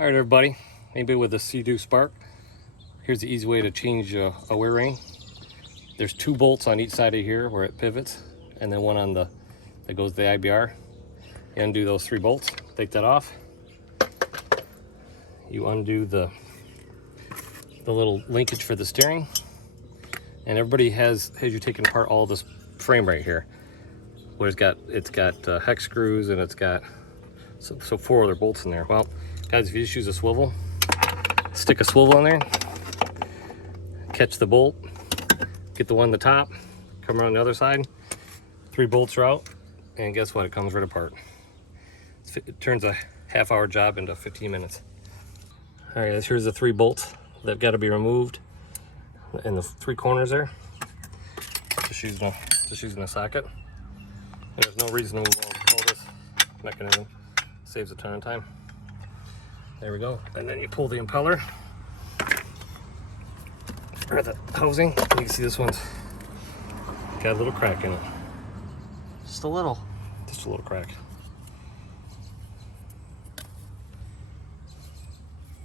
All right, everybody, anybody with a Seadoo Spark, here's the easy way to change a wear ring. There's 2 bolts on each side of here where it pivots, and then one on the that goes to the IBR. You undo those 3 bolts, take that off. You undo the little linkage for the steering, and everybody has you taken apart all this frame right here, where it's got hex screws, and it's got so 4 other bolts in there. Well, guys, if you just use a swivel, stick a swivel in there, catch the bolt, get the one on the top, come around the other side, 3 bolts are out, and guess what? It comes right apart. It turns a half-hour job into 15 minutes. All right, guys, here's the 3 bolts that got to be removed in the 3 corners there. Just using a socket. And there's no reason to pull this mechanism. Saves a ton of time. There we go. And then you pull the impeller, or the housing. You can see this one's got a little crack in it. Just a little crack.